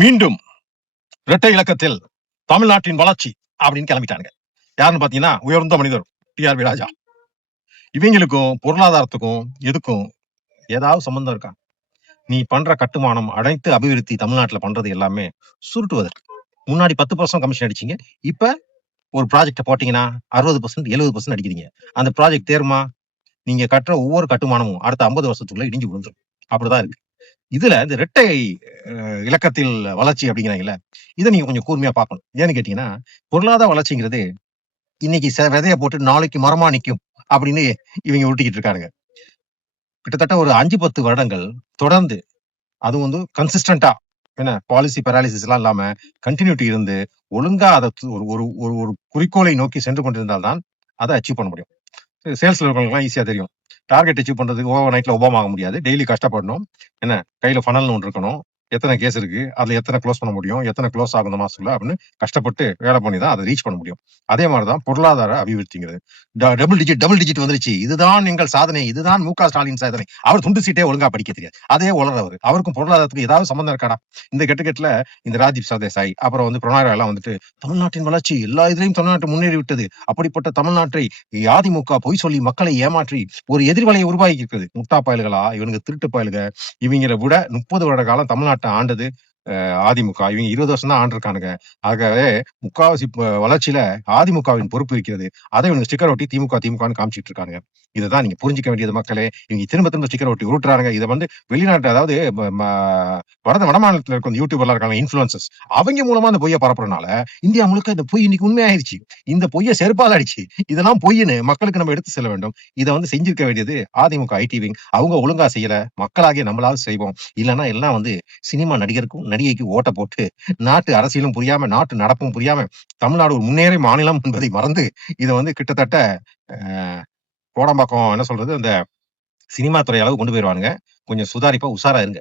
மீண்டும் இரட்டை இலக்கத்தில் தமிழ்நாட்டின் வளர்ச்சி அப்படின்னு கிளம்பிட்டானுங்க. யாருன்னு பாத்தீங்கன்னா உயர்ந்த மனிதர் டிஆர்பி ராஜா. இவங்களுக்கும் பொருளாதாரத்துக்கும் எதுக்கும் ஏதாவது சம்பந்தம் இருக்கா? நீ பண்ற கட்டுமானம் அனைத்து அபிவிருத்தி தமிழ்நாட்டுல பண்றது எல்லாமே சுருட்டுவதற்கு. முன்னாடி 10% கமிஷன் அடிச்சீங்க. இப்ப ஒரு ப்ராஜெக்ட போட்டீங்கன்னா 60% 70% அடிக்கிறீங்க. அந்த ப்ராஜெக்ட் தேருமா? நீங்க கட்டுற ஒவ்வொரு கட்டுமானமும் அடுத்த 50 வருஷத்துக்குள்ள இடிஞ்சு விழுந்துரும். அப்படிதான் இருக்கு. இதுல இந்த இரட்டை இலக்கத்தில் வளர்ச்சி அப்படிங்கிறாங்கல்ல, இதை நீங்க கொஞ்சம் கூர்மையா பார்க்கணும். ஏன்னு கேட்டீங்கன்னா, பொருளாதார வளர்ச்சிங்கிறது இன்னைக்கு விதைய போட்டு நாளைக்கு மரமா நிக்கும் அப்படின்னு இவங்க உருட்டிக்கிட்டு இருக்கானுங்க. கிட்டத்தட்ட ஒரு 5-10 வருடங்கள் தொடர்ந்து அதுவும் வந்து கன்சிஸ்டன்டா என்ன பாலிசி பெராலிசிஸ் எல்லாம் இல்லாம கண்டினியூட்டி இருந்து ஒழுங்கா அதை ஒரு ஒரு ஒரு ஒரு குறிக்கோளை நோக்கி சென்று கொண்டிருந்தால்தான் அதை அச்சீவ் பண்ண முடியும். சேல்ஸ்ல இருக்கவங்களுக்குலாம் ஈஸியா தெரியும். டார்கெட் அச்சீவ் பண்றதுக்கு ஓவர் நைட்ல ஒபாமா ஆக முடியாது. டெய்லி கஷ்டப்படணும். என்ன கையில ஃபனல்னு ஒன்று இருக்கணும். எத்தனை கேஸ் இருக்கு, அதுல எத்தனை க்ளோஸ் பண்ண முடியும், எத்தனை க்ளோஸ் ஆகும் இந்த மாசத்துல அப்படின்னு கஷ்டப்பட்டு வேலை பண்ணி தான் அதை ரீச் பண்ண முடியும். அதே மாதிரிதான் பொருளாதார அபிவிருத்திங்கிறது. டபுள் டிஜிட் வந்துருச்சு, இதுதான் எங்கள் சாதனை, இதுதான் மு க ஸ்டாலின் சாதனை. அவர் துண்டு சீட்டே ஒழுங்கா படிக்க தெரியாது, அதே உளறவர். அவருக்கும் பொருளாதாரத்துக்கு ஏதாவது சம்பந்தம் இருக்காடா? இந்த கெட்டுல இந்த ராஜீவ் சர்தேசாய் அப்புறம் வந்து பிரணாய் எல்லாம் வந்துட்டு தமிழ்நாட்டின் வளர்ச்சி எல்லா இதுலயும் தமிழ்நாட்டு முன்னேறி விட்டது, அப்படிப்பட்ட தமிழ்நாட்டை அதிமுக பொய் சொல்லி மக்களை ஏமாற்றி ஒரு எதிர்வலையை உருவாக்கி இருக்குது. முட்டா பயல்களா இவனுக்கு, திருட்டு பயல்க. இவங்களை விட 30 வருட காலம் தமிழ்நாட்டை ஆண்டது அதிமுக. இவங்க 20 வருஷம் தான் ஆண்டிருக்கானுங்க. ஆகவே முக்காவாசி வளர்ச்சியில அதிமுகவின் பொறுப்பு இருக்கிறது. அதை இவங்க ஸ்டிக்கர் ஒட்டி திமுக காமிச்சிட்டு இருக்காங்க. இதுதான் நீங்க புரிஞ்சுக்க வேண்டியது மக்களே. இவங்க திரும்ப திரும்ப ஸ்டிக்கர் ஒட்டி உருட்டுறாங்க. இதை வந்து வெளிநாட்டு, அதாவது வடமாநிலத்தில் இருக்க யூடியூபர்லாம் இருக்காங்க, இன்ஃபுளுசர்ஸ், அவங்க மூலமா அந்த பொய்யை பரப்புறதுனால இந்தியா முழுக்க இந்த பொய் இன்னைக்கு உண்மையாயிருச்சு. இந்த பொய்யை செருப்பால் அடிச்சு இதெல்லாம் பொய்ன்னு மக்களுக்கு நம்ம எடுத்து செல்ல வேண்டும். இதை வந்து செஞ்சிருக்க வேண்டியது அதிமுக ஐடி விங். அவங்க ஒழுங்கா செய்யல, மக்களாகிய நம்மளாவது செய்வோம். இல்லைன்னா எல்லாம் வந்து சினிமா நடிகருக்கும் நடிகைக்கு ஓட்ட போட்டு நாட்டு அரசியலும் புரியாம நாட்டு நடப்பும் புரியாம தமிழ்நாடு ஒரு முன்னேறிய மாநிலம் என்பதை மறந்து இதை வந்து கிட்டத்தட்ட கோடம்பாக்கம் என்ன சொல்றது, அந்த சினிமா துறை அளவு கொண்டு போயிருவானுங்க. கொஞ்சம் சுதாரிப்பா உஷாரா இருங்க.